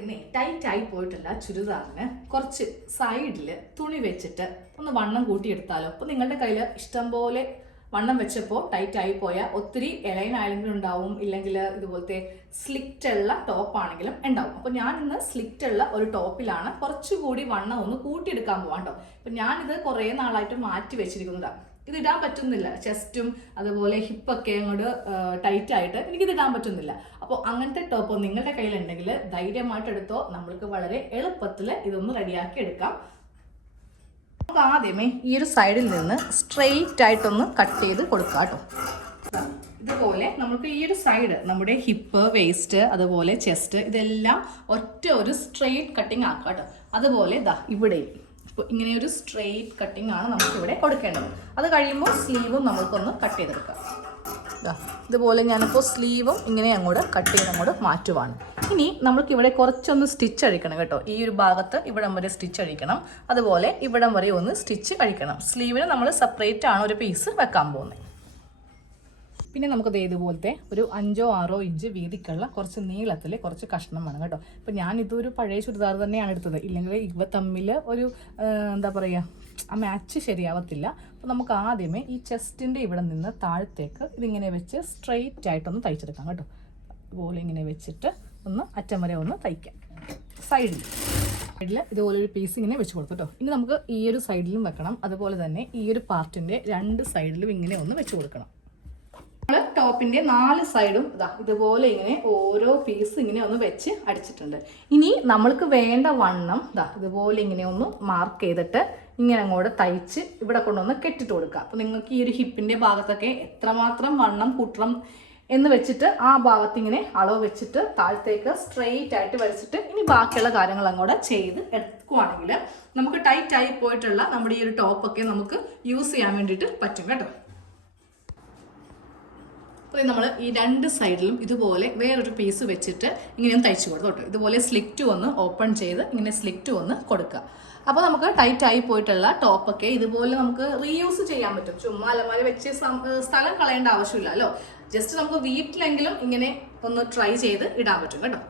ഇന്നേ ടൈറ്റ് ആയി പോയിട്ടുള്ള ചുരിദാറിന് കുറച്ച് സൈഡിൽ തുണി വെച്ചിട്ട് ഒന്ന് വണ്ണം കൂട്ടിയെടുത്താലോ. അപ്പോൾ നിങ്ങളുടെ കയ്യിൽ ഇഷ്ടം പോലെ വണ്ണം വെച്ചപ്പോൾ ടൈറ്റ് ആയി പോയാൽ ഒത്തിരി എലൈൻ ആയെങ്കിലും ഉണ്ടാവും, ഇല്ലെങ്കിൽ ഇതുപോലത്തെ സ്ലിക്റ്റ് ഉള്ള ടോപ്പാണെങ്കിലും ഉണ്ടാവും. അപ്പോൾ ഞാൻ ഇന്ന് സ്ലിക്റ്റ് ഉള്ള ഒരു ടോപ്പിലാണ് കുറച്ചുകൂടി വണ്ണം ഒന്ന് കൂട്ടിയെടുക്കാൻ പോകാം കേട്ടോ. അപ്പം ഞാനിത് കുറേ നാളായിട്ട് മാറ്റി വെച്ചിരിക്കുന്നതാണ്. ഇത് ഇടാൻ പറ്റുന്നില്ല, ചെസ്റ്റും അതുപോലെ ഹിപ്പൊക്കെ അങ്ങോട്ട് ടൈറ്റ് ആയിട്ട് എനിക്കിത് ഇടാൻ പറ്റുന്നില്ല. അപ്പോൾ അങ്ങനത്തെ ടോപ്പ് നിങ്ങളുടെ കയ്യിലുണ്ടെങ്കിൽ ധൈര്യമായിട്ട് എടുത്തോ, നമ്മൾക്ക് വളരെ എളുപ്പത്തിൽ ഇതൊന്ന് റെഡിയാക്കി എടുക്കാം. നമുക്ക് ആദ്യമേ ഈ ഒരു സൈഡിൽ നിന്ന് സ്ട്രെയിറ്റ് ആയിട്ടൊന്ന് കട്ട് ചെയ്ത് കൊടുക്കാം കേട്ടോ. ഇതുപോലെ നമുക്ക് ഈ ഒരു സൈഡ് നമ്മുടെ ഹിപ്പ്, വേസ്റ്റ്, അതുപോലെ ചെസ്റ്റ് ഇതെല്ലാം ഒറ്റ ഒരു സ്ട്രെയിറ്റ് കട്ടിങ് ആക്കാം കേട്ടോ. അതുപോലെ ഇതാ ഇവിടെയും ഇങ്ങനെ ഒരു സ്ട്രെയിറ്റ് കട്ടിങ് ആണ് നമുക്കിവിടെ കൊടുക്കേണ്ടത്. അത് കഴിയുമ്പോൾ സ്ലീവും നമുക്കൊന്ന് കട്ട് ചെയ്തെടുക്കാം. ഇതുപോലെ ഞാനിപ്പോൾ സ്ലീവും ഇങ്ങനെ അങ്ങോട്ട് കട്ട് ചെയ്ത് അങ്ങോട്ട് മാറ്റുവാണ്. ഇനി നമുക്കിവിടെ കുറച്ചൊന്ന് സ്റ്റിച്ച് അഴിക്കണം കേട്ടോ. ഈ ഒരു ഭാഗത്ത് ഇവിടം വരെ സ്റ്റിച്ച് അഴിക്കണം, അതുപോലെ ഇവിടം വരെ ഒന്ന് സ്റ്റിച്ച് അഴിക്കണം. സ്ലീവിന് നമ്മൾ സെപ്പറേറ്റ് ആണ് ഒരു പീസ് വെക്കാൻ പോകുന്നത്. പിന്നെ നമുക്കത് ഇതുപോലത്തെ ഒരു 5-6 ഇഞ്ച് വീതിക്കുള്ള കുറച്ച് നീളത്തിൽ കുറച്ച് കഷ്ണം വേണം കേട്ടോ. അപ്പോൾ ഞാനിതൊരു പഴയ ചുരിദാർ തന്നെയാണ് എടുത്തത്, ഇല്ലെങ്കിൽ ഇവ തമ്മിൽ ഒരു എന്താ പറയുക, ആ മാച്ച് ശരിയാവത്തില്ല. അപ്പോൾ നമുക്ക് ആദ്യമേ ഈ ചെസ്റ്റിൻ്റെ ഇവിടെ നിന്ന് താഴത്തേക്ക് ഇതിങ്ങനെ വെച്ച് സ്ട്രെയിറ്റ് ആയിട്ടൊന്ന് തയ്ച്ചെടുക്കാം കേട്ടോ. അതുപോലെ ഇങ്ങനെ വെച്ചിട്ട് ഒന്ന് അറ്റം വരെ ഒന്ന് തയ്ക്കാം. സൈഡിൽ ഇതുപോലെ ഒരു പീസ് ഇങ്ങനെ വെച്ച് കൊടുത്തു കേട്ടോ. ഇനി നമുക്ക് ഈ ഒരു സൈഡിലും വെക്കണം, അതുപോലെ തന്നെ ഈ ഒരു പാർട്ടിൻ്റെ 2 സൈഡിലും ഇങ്ങനെ ഒന്ന് വെച്ച് കൊടുക്കണം. നമ്മൾ ടോപ്പിന്റെ 4 സൈഡും ഇതുപോലെ ഇങ്ങനെ ഓരോ പീസ് ഇങ്ങനെ ഒന്ന് വെച്ച് അടിച്ചിട്ടുണ്ട്. ഇനി നമ്മൾക്ക് വേണ്ട വണ്ണം ഇതുപോലെ ഇങ്ങനെ ഒന്ന് മാർക്ക് ചെയ്തിട്ട് ഇങ്ങനെ അങ്ങോട്ട് തയ്ച്ച് ഇവിടെ കൊണ്ടുവന്ന് കെട്ടിട്ട് കൊടുക്കുക. അപ്പോൾ നിങ്ങൾക്ക് ഈ ഒരു ഹിപ്പിന്റെ ഭാഗത്തൊക്കെ എത്രമാത്രം വണ്ണം കൂട്ടണം എന്ന് വെച്ചിട്ട് ആ ഭാഗത്ത് ഇങ്ങനെ അളവ് വെച്ചിട്ട് താഴത്തേക്ക് സ്ട്രെയിറ്റ് ആയിട്ട് വരച്ചിട്ട് ഇനി ബാക്കിയുള്ള കാര്യങ്ങൾ അങ്ങോട്ട് ചെയ്ത് എടുക്കുകയാണെങ്കിൽ നമുക്ക് ടൈറ്റ് ആയി പോയിട്ടുള്ള നമ്മുടെ ഈ ഒരു ടോപ്പൊക്കെ നമുക്ക് യൂസ് ചെയ്യാൻ വേണ്ടിയിട്ട് പറ്റും കേട്ടോ. അപ്പോൾ നമ്മൾ ഈ 2 സൈഡിലും ഇതുപോലെ വേറൊരു പീസ് വെച്ചിട്ട് ഇങ്ങനെ ഒന്ന് തയ്ച്ചു കൊടുത്തു കേട്ടോ. ഇതുപോലെ സ്ലിക്റ്റ് ഒന്ന് ഓപ്പൺ ചെയ്ത് ഇങ്ങനെ സ്ലിക്റ്റ് ഒന്ന് കൊടുക്കുക. അപ്പോൾ നമുക്ക് ടൈറ്റ് ആയി പോയിട്ടുള്ള ടോപ്പൊക്കെ ഇതുപോലെ നമുക്ക് റീയൂസ് ചെയ്യാൻ പറ്റും. ചുമ്മാ അലമാര വെച്ച് സ്ഥലം കളയേണ്ട ആവശ്യമില്ലല്ലോ. ജസ്റ്റ് നമുക്ക് വീട്ടിലെങ്കിലും ഇങ്ങനെ ഒന്ന് ട്രൈ ചെയ്ത് ഇടാൻ പറ്റും കേട്ടോ.